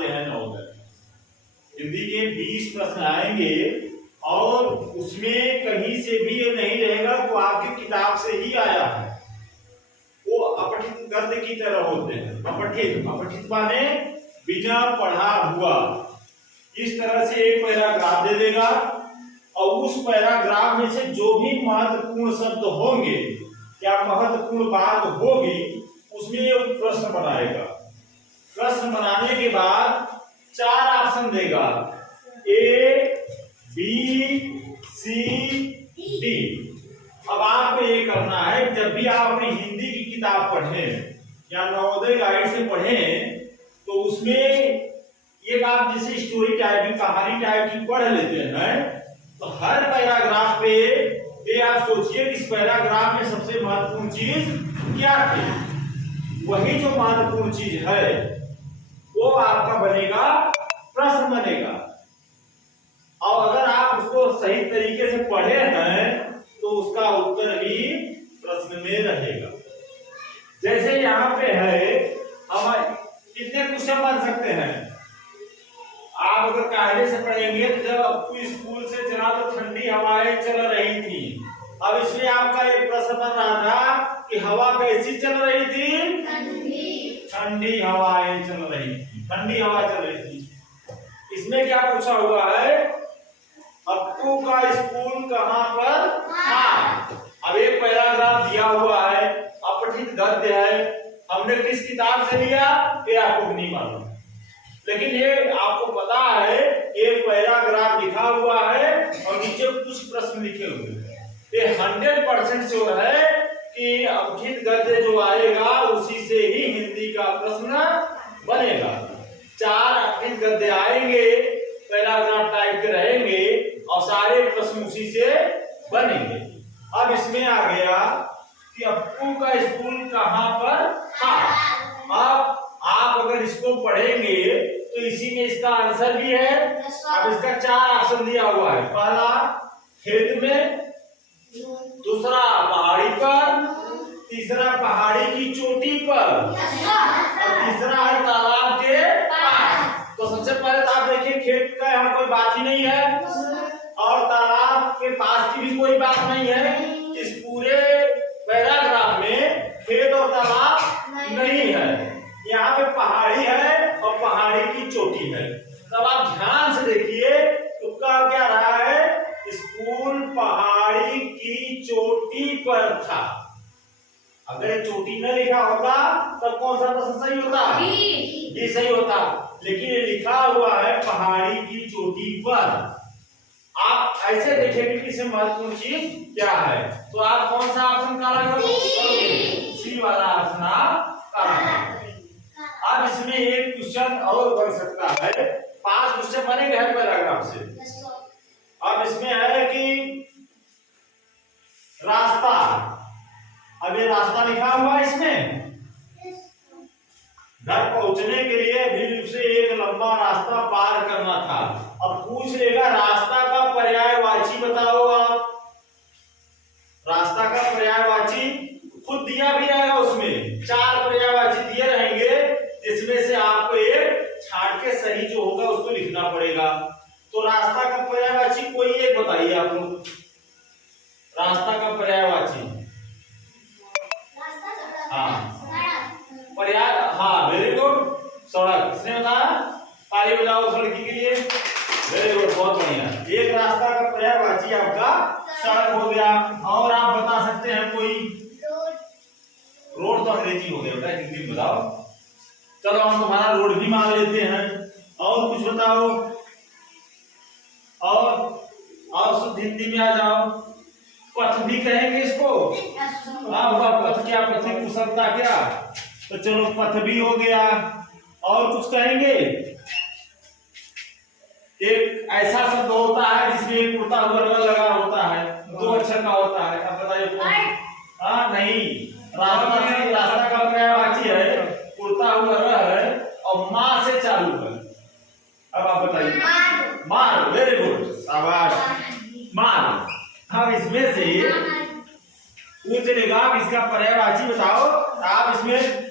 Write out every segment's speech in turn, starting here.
आते हैं नवोदय। हिंदी के 20 प्रश्न आएंगे और उसमें कहीं से भी ये नहीं रहेगा तो आपकी किताब से ही आया है। वो अपठित गद्य की तरह होते हैं। अपठित माने बिना पढ़ा हुआ। इस तरह से एक पैराग्राफ दे देगा और उस पैराग्राफ में से जो भी महत्वपूर्ण शब्द होंगे या महत्वपूर्ण बात होगी उसमें ये प्रश्न बनाएगा। प्रश्न बनाने के बाद 4 ऑप्शन देगा, ए, बी, सी, डी। अब आपको ये करना है, जब भी आप अपनी हिंदी की किताब पढ़ें या नवोदय गाइड से पढ़ें तो उसमें एक आप जैसे स्टोरी टाइप की, कहानी टाइप की पढ़ लेते हैं तो हर पैराग्राफ पे ये आप सोचिए कि इस पैराग्राफ में सबसे महत्वपूर्ण चीज क्या थी। वही जो महत्वपूर्ण चीज है वो आपका बनेगा, प्रश्न बनेगा। और अगर आप उसको सही तरीके से पढ़े हैं तो उसका उत्तर भी प्रश्न में रहेगा। जैसे यहाँ पे है, हम कितने क्वेश्चन बन सकते हैं। आप अगर कायदे से पढ़ेंगे तो जब आपको स्कूल से चला तो ठंडी हवाएं चल रही थी। अब इसमें आपका एक प्रश्न बन रहा था कि हवा कैसी चल रही थी, ठंडी हवाएं चल रही थी, ठंडी हवा चल रही थी। इसमें क्या पूछा हुआ है, अप्पू का स्कूल कहाँ पर था। अब एक पैराग्राफ दिया हुआ है, अपठित गद्य है, हमने किस किताब से लिया ये आपको नहीं मालूम, लेकिन ये आपको पता है एक पैराग्राफ लिखा हुआ है और नीचे कुछ प्रश्न लिखे हुए हैं। ये 100% श्योर है कि अपठित गद्य जो आएगा उसी से ही हिंदी का प्रश्न बनेगा। 4 अपठित गद्य आएंगे, पैराग्राफ टाइप के रहेंगे और सारे प्रश्न उसी से बनेंगे। अब इसमें आ गया कि अप्पू का स्कूल कहाँ पर था। अब आप अगर इसको पढ़ेंगे तो इसी में इसका आंसर भी है। अब इसका 4 ऑप्शन दिया हुआ है, पहला खेत में, दूसरा पहाड़ी पर, तीसरा पहाड़ी की चोटी पर और तीसरा है तालाब के पास। तो सबसे पहले तो आप देखिए खेत का यहाँ कोई बात ही नहीं है और तालाब के पास की भी कोई बात नहीं है। इस पूरे पैराग्राफ में खेत और तालाब नहीं है, यहाँ पे पहाड़ी है और पहाड़ी की चोटी है। तब आप ध्यान से देखिए तो क्या रहा है, स्कूल पहाड़ी की चोटी पर था। अगर चोटी न लिखा होता तब कौन सा प्रश्न सही होता, ये सही होता, लेकिन ये लिखा हुआ है पहाड़ी की चोटी पर। आप ऐसे देखेंगे कि इसमें महत्वपूर्ण चीज क्या है, तो आप कौन सा ऑप्शन काला करोगे, सी वाला ऑप्शन आप काला करोगे। अब इसमें एक क्वेश्चन और बन सकता है, 5 क्वेश्चन बनेंगे हर पैराग्राफ से। अब इसमें है कि रास्ता, अब ये रास्ता लिखा हुआ है इसमें, घर पहुंचने के लिए भी उसे एक लंबा रास्ता पार करना था। अब पूछ लेगा रास्ता का पर्यायवाची बताओ आप। रास्ता का पर्यायवाची खुद दिया भी रहेगा, उसमें 4 पर्यायवाची दिए रहेंगे जिसमें से आपको एक छांट के सही जो होगा उसको लिखना पड़ेगा। तो रास्ता का पर्यायवाची कोई एक बताइए आप लोग। रास्ता का पर्यायवाची, हाँ पर्याय, हाँ वेरी गुड, सड़क। किसने बताया, ताली बजाओ उस लड़की के लिए, वेरी गुड, बहुत बढ़िया। एक रास्ता का पर्यायवाची आपका सड़क हो गया। और आप बता सकते हैं कोई, रोड तो अंग्रेजी हो गया बेटा, हिंदी में बताओ। चलो हम तुम्हारा रोड भी मान लेते हैं, और कुछ बताओ, और शुद्ध हिंदी में आ जाओ। पथ भी कहेंगे इसको, हाँ पथ क्या, पथिक कुशलता क्या, तो चलो पथ भी हो गया। और कुछ कहेंगे, एक ऐसा शब्द होता है जिसमें एक उड़ता हुआ रंग लगा होता है, 2 अक्षर का होता है, अब बताइए कौन। हाँ नहीं, रास्ता का पर्यायवाची है, उड़ता हुआ रह है और माँ से चालू है। अब आप बताइए, मार, वेरी गुड, शाबाश, मार। हम इसमें से पूछ लेगा इसका पर्यायवाची बताओ, आप इसमें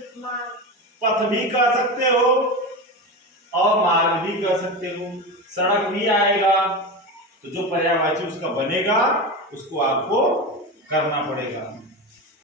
पथ भी कह सकते हो और सकते हो। सड़क भी आएगा तो जो पर्यायवाची उसका बनेगा उसको आपको करना पड़ेगा।